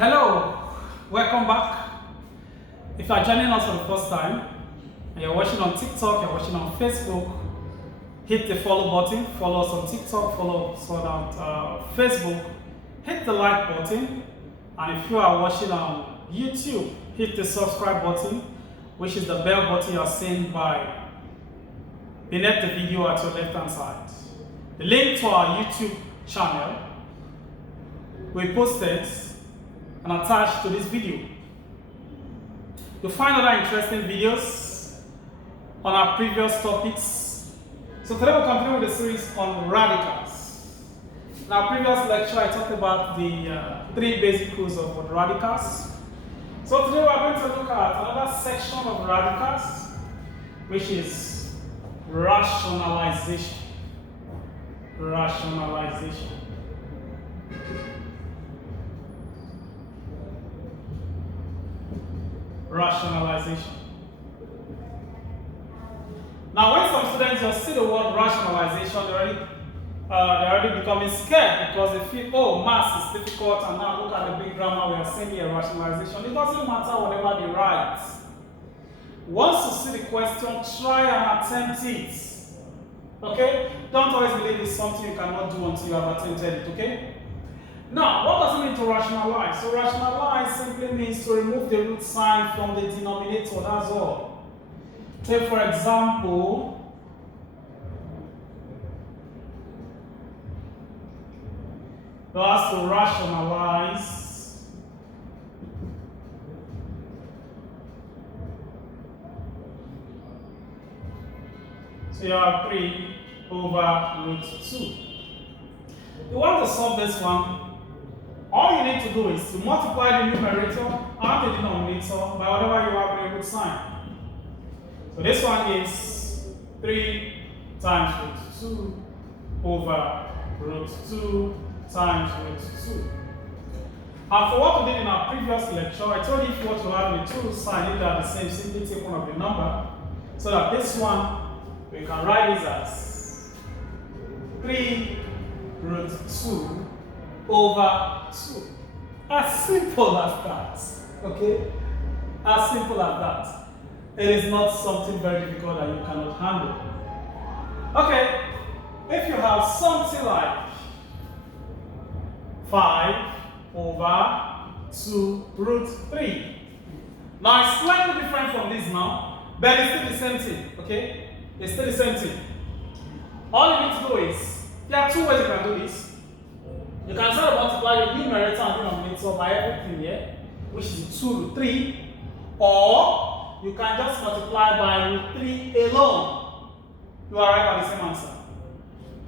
Hello, welcome back. If you are joining us for the first time and you're watching on TikTok, you're watching on Facebook, hit the follow button, follow us on TikTok, follow us on Facebook, hit the like button, and if you are watching on YouTube, hit the subscribe button, which is the bell button you're seeing beneath the video at your left hand side. The link to our YouTube channel we posted and attached to this video. You'll find other interesting videos on our previous topics. So today we'll continue with the series on radicals. In our previous lecture I talked about the three basic rules of radicals. So today we're going to look at another section of radicals, which is rationalization. Rationalization. Rationalization. Now, when some students just see the word rationalization, they're already becoming scared because they feel, oh, maths is difficult, and now look at the big grammar we are saying here, rationalization. It doesn't matter whatever they write. Once you see the question, try and attempt it. Okay? Don't always believe it's something you cannot do until you have attempted it, okay? Now, what does it mean to rationalize? So rationalize simply means to remove the root sign from the denominator, that's all. Take for example, you have to rationalize so you have 3 over root 2. You want to solve this one. All you need to do is to multiply the numerator and the denominator by whatever you have in the root sign. So this one is 3 times root 2 over root 2 times root 2. And for what we did in our previous lecture, I told you if you want to have the two root sign, if they are the same, simply take one of the number. So that this one, we can write this as 3 root 2 over 2. As simple as that. Okay? As simple as that. It is not something very difficult that you cannot handle. Okay, if you have something like 5 over 2 root 3. Now it's slightly different from this now, but it's still the same thing. Okay? It's still the same thing. All you need to do is, there are two ways you can do this. You can try to multiply the numerator and denominator by everything here, which is 2 root 3, or you can just multiply by root 3 alone. You arrive at the same answer.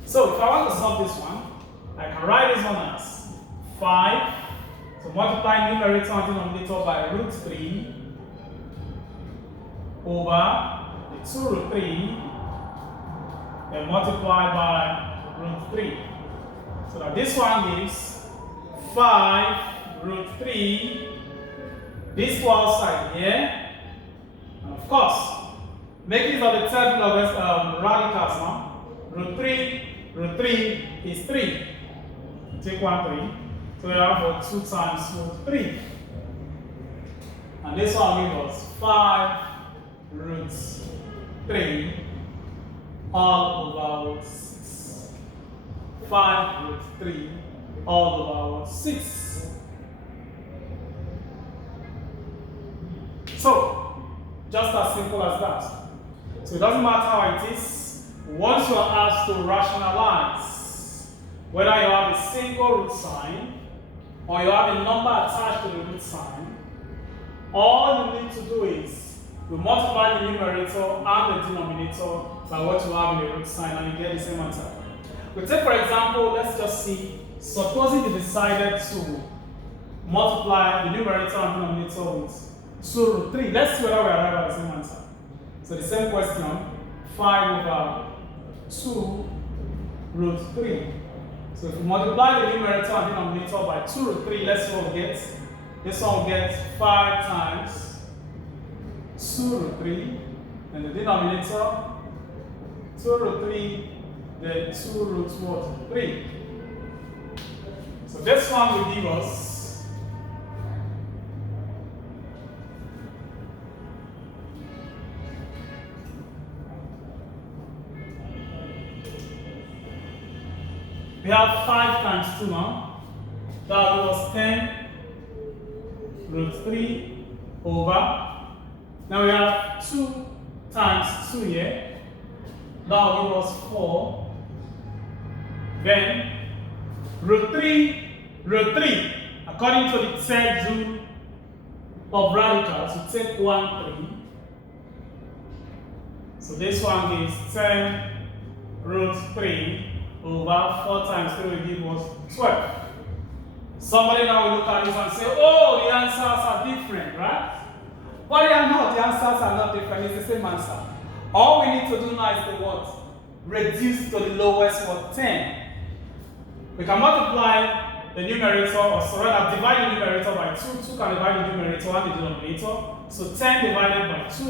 So if I want to solve this one, I can write this one as 5. So multiply numerator and denominator by root 3 over the 2 root 3, and multiply by root 3. So that this one gives 5 root 3, this two outside here, and of course, make use of the third of radicals now. Root 3 is 3. Take 1 3. So we have 2 times root 3. And this one gives us 5 root 3 all over 6. 5 root 3 all over 6. So, just as simple as that. So it doesn't matter how it is. Once you are asked to rationalize, whether you have a single root sign or you have a number attached to the root sign, all you need to do is you multiply the numerator and the denominator by what you have in the root sign, and you get the same answer. We take for example, let's just see, supposing you decided to multiply the numerator and denominator with 2 root 3. Let's see whether we arrive at the same answer. So the same question, 5 over 2 root 3. So if we multiply the numerator and denominator by 2 root 3, let's see what we get. This one will get 5 times 2 root 3, and the denominator 2 root 3, then 2 root what? 3. So this one will give us We have 5 times 2 now. That was 10 root 3 over. Now we have 2 times 2 here. That will give us 4. Then root 3, according to the third rule of radicals, we take 1, 3. So this one gives 10 root 3 over 4 times 3 will give us 12. Somebody now will look at this and say, oh, the answers are different, right? But they are not. The answers are not different. It's the same answer. All we need to do now is to what? Reduce to the lowest what? 10. We can multiply the numerator, or rather divide the numerator by 2. 2 can divide the numerator and the denominator. So 10 divided by 2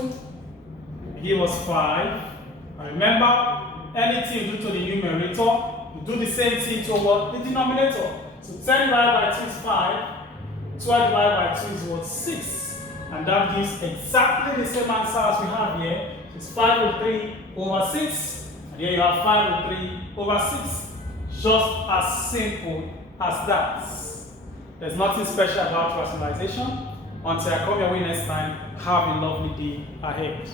will give us 5. And remember, anything you do to the numerator, you do the same thing to what? The denominator. So 10 divided by 2 is 5. 12 divided by 2 is what? 6. And that gives exactly the same answer as we have here. It's 5 root 3 over 6. And here you have 5 root 3 over 6. Just as simple as that. There's nothing special about rationalization. Until I come your way next time, have a lovely day ahead.